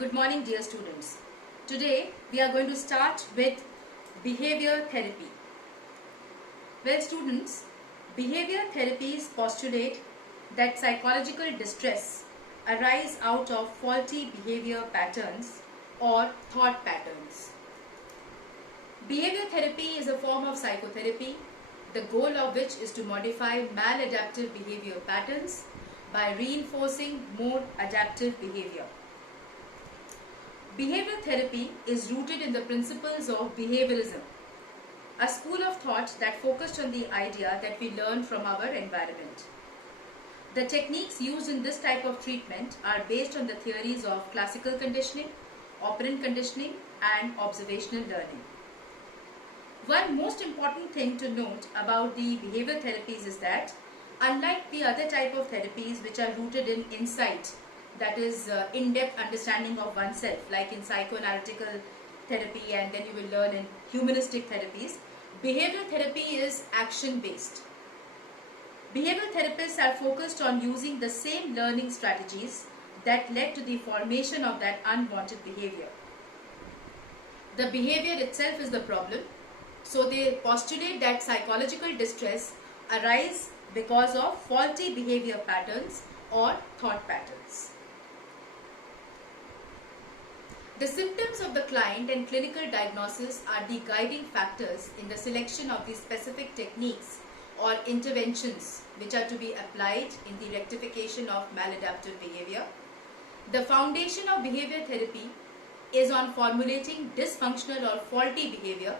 Good morning, dear students. Today we are going to start with behavior therapy. Well, students, behavior therapies postulate that psychological distress arises out of faulty behavior patterns or thought patterns. Behavior therapy is a form of psychotherapy, the goal of which is to modify maladaptive behavior patterns by reinforcing more adaptive behavior. Behavior therapy is rooted in the principles of behaviorism, a school of thought that focused on the idea that we learn from our environment. The techniques used in this type of treatment are based on the theories of classical conditioning, operant conditioning, and observational learning. One most important thing to note about the behavior therapies is that, unlike the other type of therapies which are rooted in insight, that is in-depth understanding of oneself, like in psychoanalytical therapy, and then you will learn in humanistic therapies, behavioral therapy is action-based. Behavioral therapists are focused on using the same learning strategies that led to the formation of that unwanted behavior. The behavior itself is the problem, so they postulate that psychological distress arises because of faulty behavior patterns or thought patterns. The symptoms of the client and clinical diagnosis are the guiding factors in the selection of the specific techniques or interventions which are to be applied in the rectification of maladaptive behavior. The foundation of behavior therapy is on formulating dysfunctional or faulty behavior,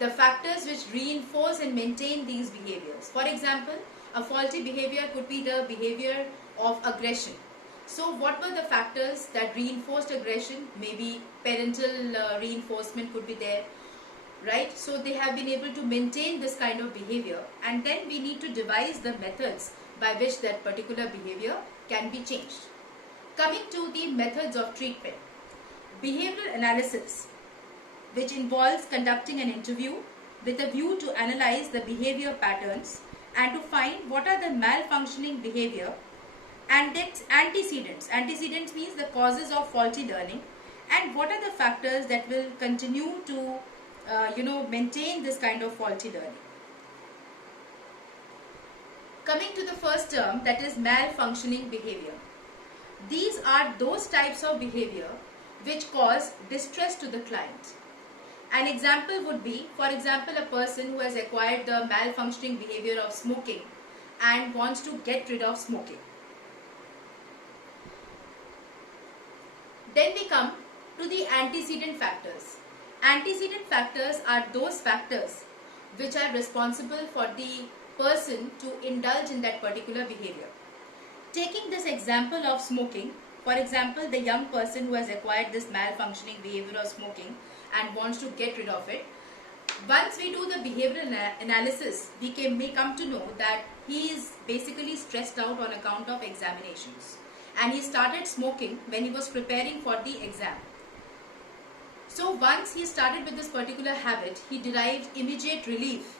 the factors which reinforce and maintain these behaviors. For example, a faulty behavior could be the behavior of aggression. So what were the factors that reinforced aggression? Maybe parental reinforcement could be there, right? So they have been able to maintain this kind of behavior, and then we need to devise the methods by which that particular behavior can be changed. Coming to the methods of treatment, behavioral analysis, which involves conducting an interview with a view to analyze the behavior patterns and to find what are the malfunctioning behavior and its antecedents. Antecedents means the causes of faulty learning, and what are the factors that will continue to maintain this kind of faulty learning. Coming to the first term, that is malfunctioning behavior. These are those types of behavior which cause distress to the client. An example would be, for example, a person who has acquired the malfunctioning behavior of smoking and wants to get rid of smoking. Then we come to the antecedent factors. Antecedent factors are those factors which are responsible for the person to indulge in that particular behavior. Taking this example of smoking, for example, the young person who has acquired this malfunctioning behavior of smoking and wants to get rid of it, once we do the behavioral analysis, we may come to know that he is basically stressed out on account of examinations. And he started smoking when he was preparing for the exam. So once he started with this particular habit, he derived immediate relief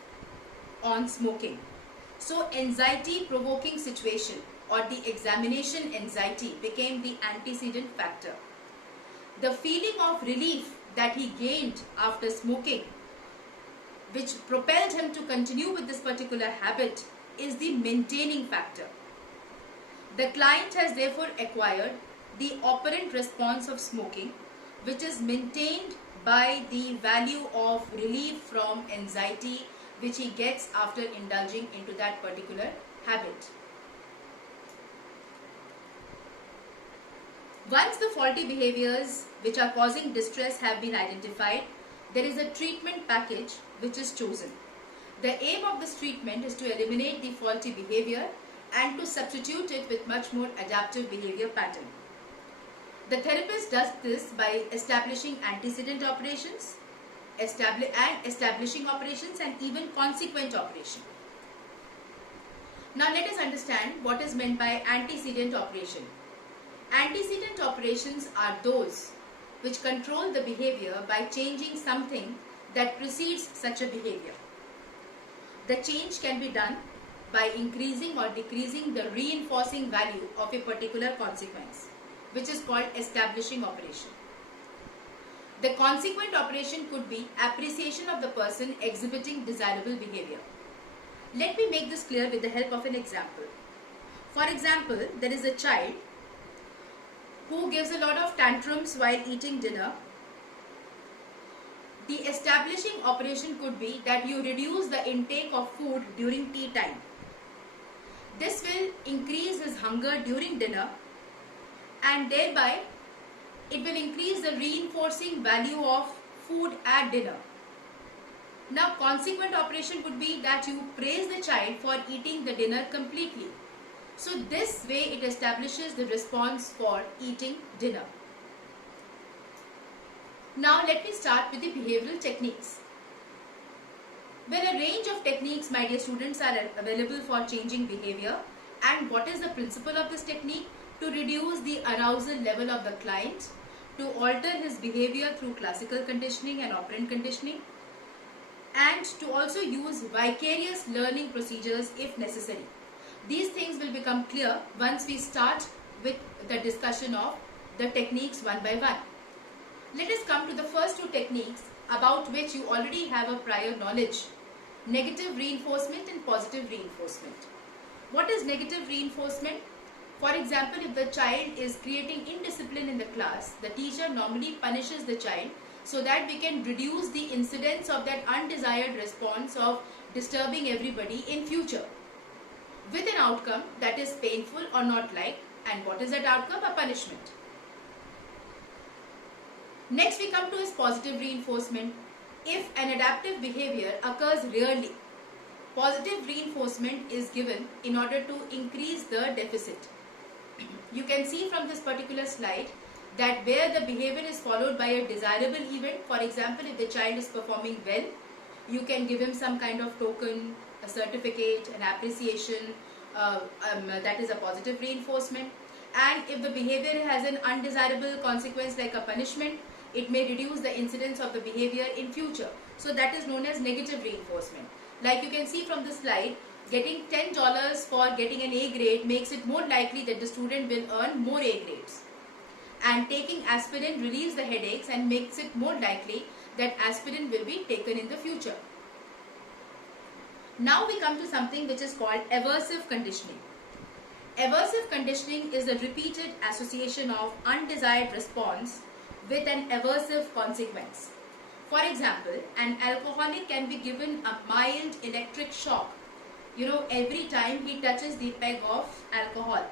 on smoking. So anxiety provoking situation or the examination anxiety became the antecedent factor. The feeling of relief that he gained after smoking, which propelled him to continue with this particular habit, is the maintaining factor. The client has therefore acquired the operant response of smoking, which is maintained by the value of relief from anxiety which he gets after indulging into that particular habit. Once the faulty behaviors which are causing distress have been identified, there is a treatment package which is chosen. The aim of this treatment is to eliminate the faulty behavior and to substitute it with much more adaptive behavior pattern. The therapist does this by establishing antecedent operations, establishing operations, and even consequent operation. Now let us understand what is meant by antecedent operation. Antecedent operations are those which control the behavior by changing something that precedes such a behavior. The change can be done by increasing or decreasing the reinforcing value of a particular consequence. which is called establishing operation. The consequent operation could be appreciation of the person exhibiting desirable behavior. Let me make this clear with the help of an example. For example, there is a child who gives a lot of tantrums while eating dinner. The establishing operation could be that you reduce the intake of food during tea time. This will increase his hunger during dinner, and thereby it will increase the reinforcing value of food at dinner. Now, consequent operation could be that you praise the child for eating the dinner completely. So this way it establishes the response for eating dinner. Now let me start with the behavioral techniques. Well, a range of techniques, my dear students, are available for changing behavior. And what is the principle of this technique? To reduce the arousal level of the client, to alter his behavior through classical conditioning and operant conditioning, and to also use vicarious learning procedures if necessary. These things will become clear once we start with the discussion of the techniques one by one. Let us come to the first two techniques about which you already have a prior knowledge: negative reinforcement and positive reinforcement. What is negative reinforcement? For example, if the child is creating indiscipline in the class, the teacher normally punishes the child so that we can reduce the incidence of that undesired response of disturbing everybody in future, with an outcome that is painful or not liked. And what is that outcome? A punishment. Next we come to is positive reinforcement. If an adaptive behavior occurs rarely, positive reinforcement is given in order to increase the deficit. You can see from this particular slide that where the behavior is followed by a desirable event, for example, if the child is performing well, you can give him some kind of token, a certificate, an appreciation, that is a positive reinforcement. And if the behavior has an undesirable consequence like a punishment, it may reduce the incidence of the behavior in future. So that is known as negative reinforcement. Like you can see from the slide, getting $10 for getting an A grade makes it more likely that the student will earn more A grades. And taking aspirin relieves the headaches and makes it more likely that aspirin will be taken in the future. Now we come to something which is called aversive conditioning. Aversive conditioning is the repeated association of undesired response with an aversive consequence. For example, an alcoholic can be given a mild electric shock, every time he touches the peg of alcohol.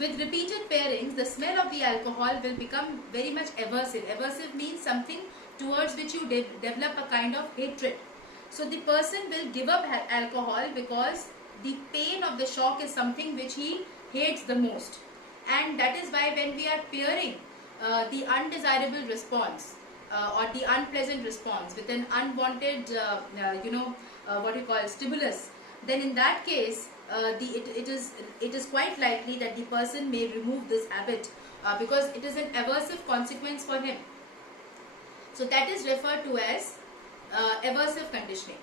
With repeated pairings, the smell of the alcohol will become very much aversive. Aversive means something towards which you develop a kind of hatred. So the person will give up alcohol because the pain of the shock is something which he hates the most. And that is why when we are pairing the undesirable response or the unpleasant response with an unwanted, stimulus, then in that case, it is quite likely that the person may remove this habit because it is an aversive consequence for him. So that is referred to as aversive conditioning.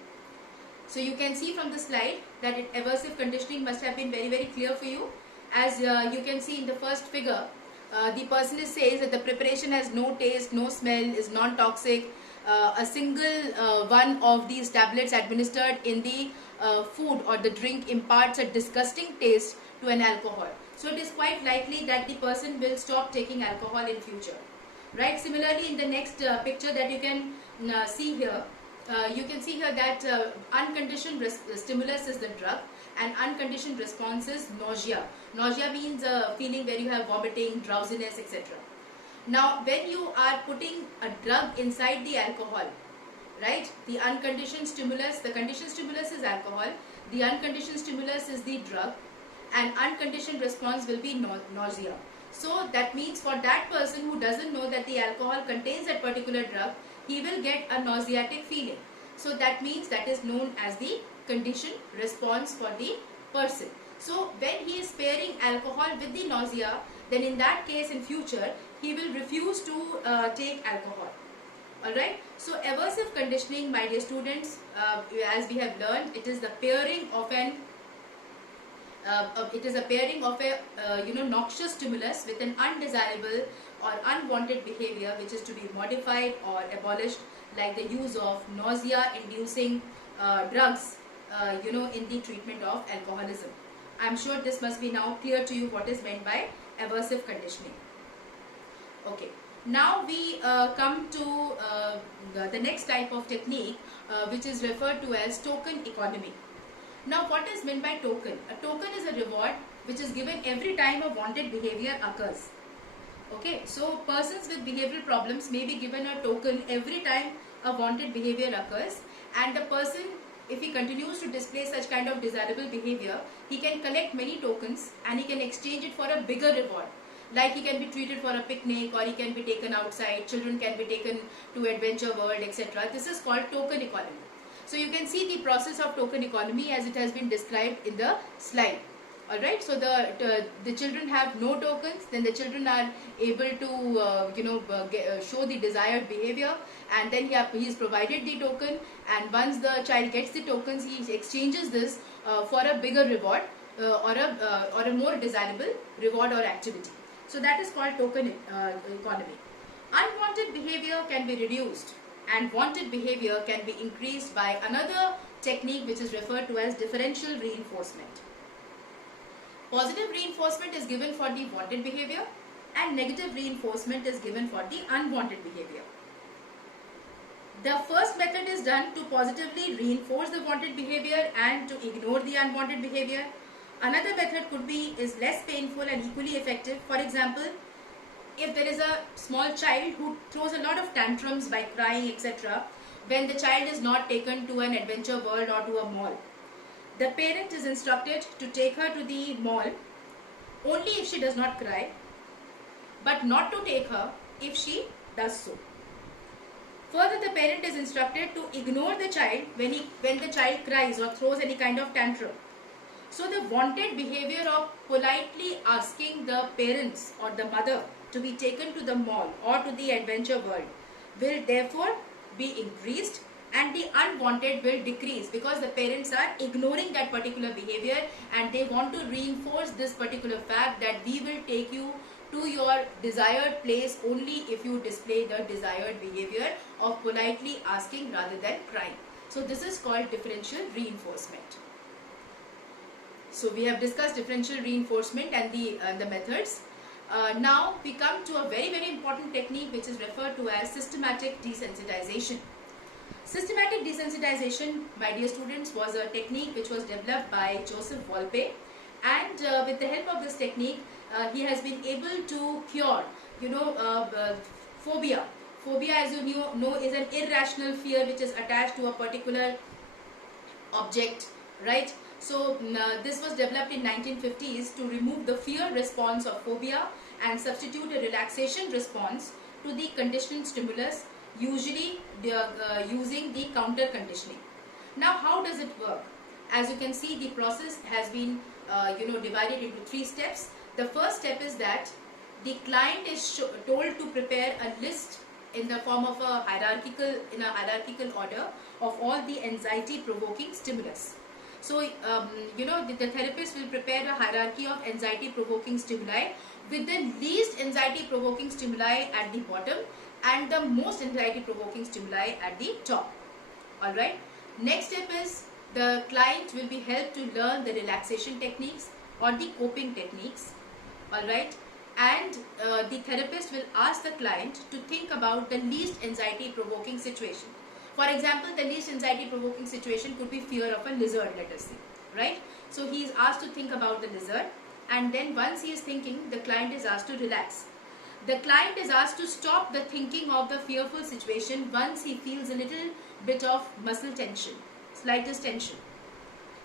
So you can see from the slide that aversive conditioning must have been very, very clear for you. As you can see in the first figure, the person says that the preparation has no taste, no smell, is non-toxic. A single one of these tablets administered in the food or the drink imparts a disgusting taste to an alcohol. So it is quite likely that the person will stop taking alcohol in future. Right? Similarly, in the next picture that you can see here, you can see here that unconditioned stimulus is the drug and unconditioned response is nausea. Nausea means a feeling where you have vomiting, drowsiness, etc. Now, when you are putting a drug inside the alcohol, right, the unconditioned stimulus, the conditioned stimulus is alcohol, the unconditioned stimulus is the drug, and unconditioned response will be nausea. So that means for that person who doesn't know that the alcohol contains that particular drug, he will get a nauseatic feeling. So that means that is known as the conditioned response for the person. So when he is pairing alcohol with the nausea, then in that case in future, he will refuse to take alcohol. Alright, so aversive conditioning, my dear students, as we have learned, it is the pairing of an It is a pairing of a noxious stimulus with an undesirable or unwanted behavior which is to be modified or abolished, like the use of nausea-inducing drugs, in the treatment of alcoholism. I am sure this must be now clear to you what is meant by aversive conditioning. Okay. Now we come to the next type of technique, which is referred to as token economy. Now, what is meant by token? A token is a reward which is given every time a wanted behavior occurs. Okay, so persons with behavioral problems may be given a token every time a wanted behavior occurs, and the person, if he continues to display such kind of desirable behavior, he can collect many tokens and he can exchange it for a bigger reward. Like he can be treated for a picnic, or he can be taken outside, children can be taken to adventure world, etc. This is called token economy. So you can see the process of token economy as it has been described in the slide. Alright, so the children have no tokens, then the children are able to show the desired behavior, and then he is provided the token, and once the child gets the tokens, he exchanges this for a bigger reward or a more desirable reward or activity. So that is called token economy. Unwanted behavior can be reduced and wanted behavior can be increased by another technique which is referred to as differential reinforcement. Positive reinforcement is given for the wanted behavior and negative reinforcement is given for the unwanted behavior. The first method is done to positively reinforce the wanted behavior and to ignore the unwanted behavior. Another method is less painful and equally effective. For example, if there is a small child who throws a lot of tantrums by crying, etc., when the child is not taken to an adventure world or to a mall, the parent is instructed to take her to the mall only if she does not cry, but not to take her if she does so. Further, the parent is instructed to ignore the child when the child cries or throws any kind of tantrum. So the wanted behavior of politely asking the parents or the mother to be taken to the mall or to the adventure world will therefore be increased, and the unwanted will decrease because the parents are ignoring that particular behavior and they want to reinforce this particular fact that we will take you to your desired place only if you display the desired behavior of politely asking rather than crying. So this is called differential reinforcement. So we have discussed differential reinforcement and the methods. Now we come to a very, very important technique which is referred to as systematic desensitization. Systematic desensitization, my dear students, was a technique which was developed by Joseph Volpe, and with the help of this technique he has been able to cure phobia. Phobia, as you know, is an irrational fear which is attached to a particular object, right? So this was developed in 1950s to remove the fear response of phobia and substitute a relaxation response to the conditioning stimulus, usually using the counter conditioning. Now how does it work? As you can see, the process has been divided into 3 steps. The first step is that the client is told to prepare a list in the form of a hierarchical order of all the anxiety provoking stimulus. So the therapist will prepare a hierarchy of anxiety provoking stimuli with the least anxiety provoking stimuli at the bottom and the most anxiety provoking stimuli at the top. Alright. Next step is the client will be helped to learn the relaxation techniques or the coping techniques. Alright. And the therapist will ask the client to think about the least anxiety provoking situation. For example, the least anxiety provoking situation could be fear of a lizard, let us say, right? So he is asked to think about the lizard, and then once he is thinking, the client is asked to relax. The client is asked to stop the thinking of the fearful situation once he feels a little bit of muscle tension, slightest tension.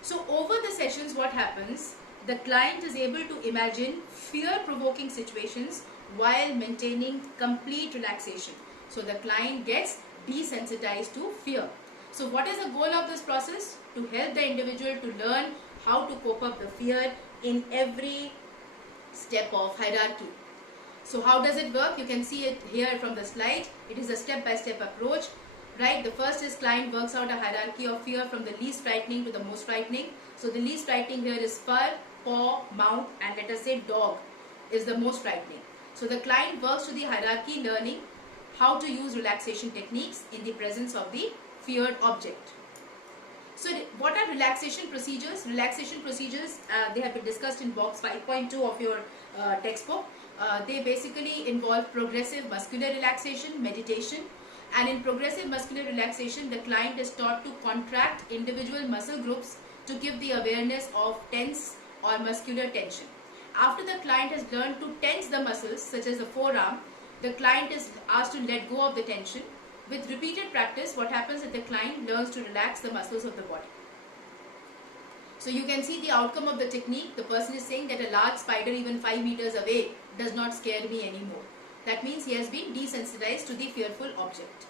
So over the sessions, what happens? The client is able to imagine fear-provoking situations while maintaining complete relaxation. So the client gets desensitized to fear. So what is the goal of this process? To help the individual to learn how to cope up the fear in every step of hierarchy. So how does it work? You can see it here from the slide. It is a step-by-step approach, right? The first is client works out a hierarchy of fear from the least frightening to the most frightening. So the least frightening here is fur, paw, mouth, and let us say dog is the most frightening. So the client works to the hierarchy, learning how to use relaxation techniques in the presence of the feared object. So what are relaxation procedures? Relaxation procedures, they have been discussed in box 5.2 of your textbook. They basically involve progressive muscular relaxation, meditation, and in progressive muscular relaxation, the client is taught to contract individual muscle groups to give the awareness of tense or muscular tension. After the client has learned to tense the muscles, such as the forearm, the client is asked to let go of the tension. With repeated practice, what happens is the client learns to relax the muscles of the body. So you can see the outcome of the technique. The person is saying that a large spider even 5 meters away does not scare me anymore. That means he has been desensitized to the fearful object.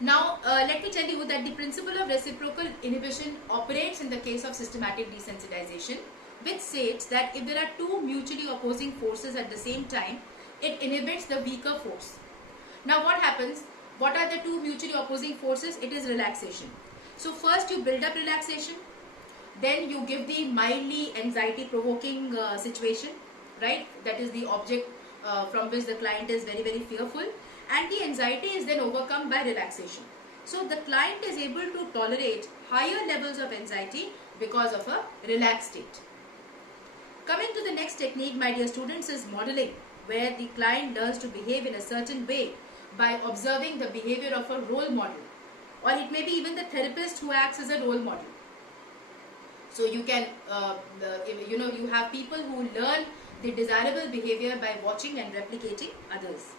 Now, let me tell you that the principle of reciprocal inhibition operates in the case of systematic desensitization, which states that if there are two mutually opposing forces at the same time, it inhibits the weaker force. Now, what happens? What are the two mutually opposing forces? It is relaxation. So, first you build up relaxation, then you give the mildly anxiety-provoking situation, right? That is the object from which the client is very, very fearful, and the anxiety is then overcome by relaxation. So the client is able to tolerate higher levels of anxiety because of a relaxed state. Coming to the next technique, my dear students, is modeling, where the client learns to behave in a certain way by observing the behavior of a role model, or it may be even the therapist who acts as a role model. So you can, you have people who learn the desirable behavior by watching and replicating others.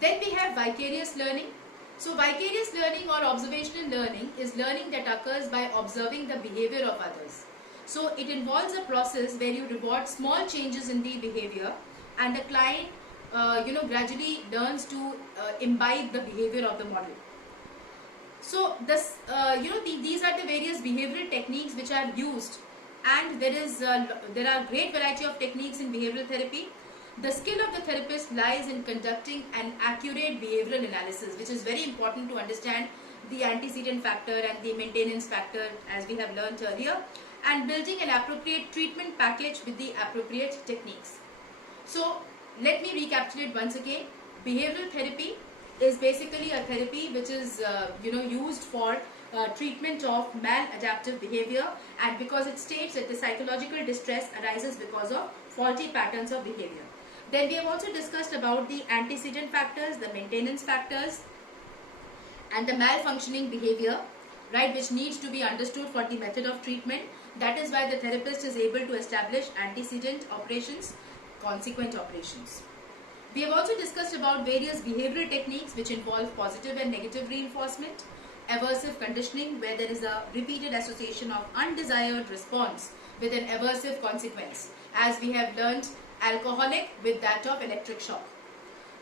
Then we have vicarious learning. So vicarious learning or observational learning is learning that occurs by observing the behavior of others. So it involves a process where you reward small changes in the behavior, and the client gradually learns to imbibe the behavior of the model. So this, these are the various behavioral techniques which are used, and there are great variety of techniques in behavioral therapy. The skill of the therapist lies in conducting an accurate behavioral analysis, which is very important to understand the antecedent factor and the maintenance factor, as we have learned earlier, and building an appropriate treatment package with the appropriate techniques. So let me recapitulate once again. Behavioral therapy is basically a therapy which is used for treatment of maladaptive behavior, and because it states that the psychological distress arises because of faulty patterns of behavior. Then we have also discussed about the antecedent factors, the maintenance factors, and the malfunctioning behavior, right, which needs to be understood for the method of treatment. That is why the therapist is able to establish antecedent operations, consequent operations. We have also discussed about various behavioral techniques which involve positive and negative reinforcement, aversive conditioning, where there is a repeated association of undesired response with an aversive consequence, as we have learned alcoholic with that of electric shock.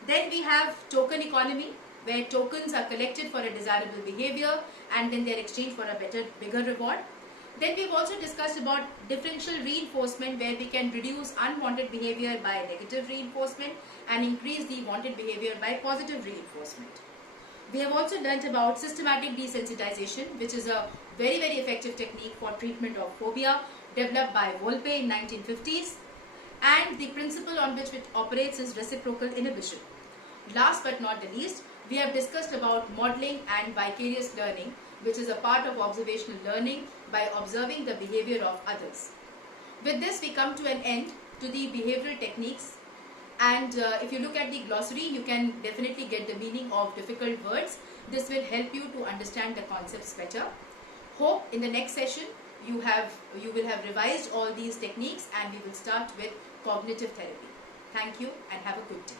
Then we have token economy, where tokens are collected for a desirable behavior and then they are exchanged for a bigger reward. Then we have also discussed about differential reinforcement, where we can reduce unwanted behavior by negative reinforcement and increase the wanted behavior by positive reinforcement. We have also learnt about systematic desensitization, which is a very, very effective technique for treatment of phobia, developed by Volpe in 1950s, and the principle on which it operates is reciprocal inhibition. Last but not the least, we have discussed about modeling and vicarious learning, which is a part of observational learning by observing the behavior of others. With this, we come to an end to the behavioral techniques, and if you look at the glossary, you can definitely get the meaning of difficult words. This will help you to understand the concepts better. Hope in the next session you will have revised all these techniques, and we will start with cognitive therapy. Thank you and have a good day.